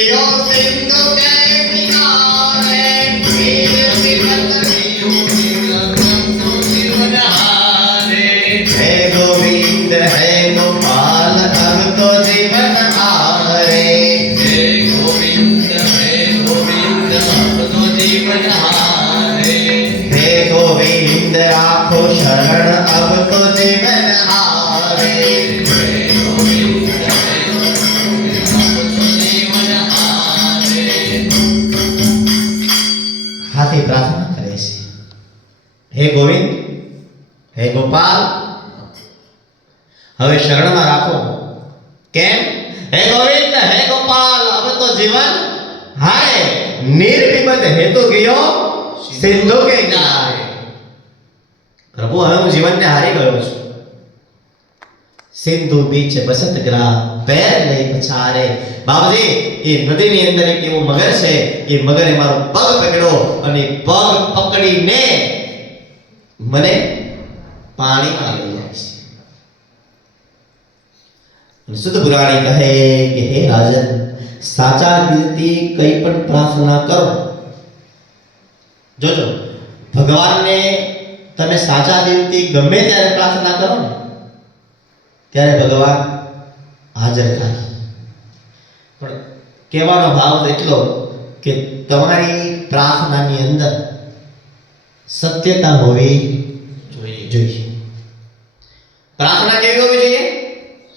ગયો સિંધુ કે કિનારે વીર વિમલ હે ગોવિંદ હે ગોપાલ અબ તો જીવન હારે હે ગોવિંદ અબ તો જીવન હારે હે ગોવિંદ આખો શરણ અબ તો જીવન હારે હે ગોવિંદ અબ તો જીવન હારે હાથી પ્રાર્થના કરે છે હે ગોવિંદ હે ગોપાલ હવે શરણમાં રાખો કેમ હે ગોવિંદ હે ગોપાલ अब तो जीवन हारे निर्विमल हेतु गयो सिंधु के किनारे प्रभु હવે હું જીવનને હારી ગયો છું સિંધુ બીચ બસત ગ્રામ પેર લઈ પછારે બાબજી એ નદીની અંદર એક એવો મગર છે એ મગરે મારો પગ પકડ્યો અને પગ પકડીને મને પાણીમાં લઈ જાય છે શુદ્ધ પુરાણી કહે કે હે રાજન સાચા દિલથી કઈ પણ પ્રાર્થના કરો જોજો ભગવાનને તમે સાચા દિલથી ગમે ત્યારે પ્રાર્થના કરો ને ત્યારે ભગવાન હાજર થાય પણ કહેવાનો ભાવ એટલો કે તમારી પ્રાર્થનાની અંદર સત્યતા હોવી જોઈએ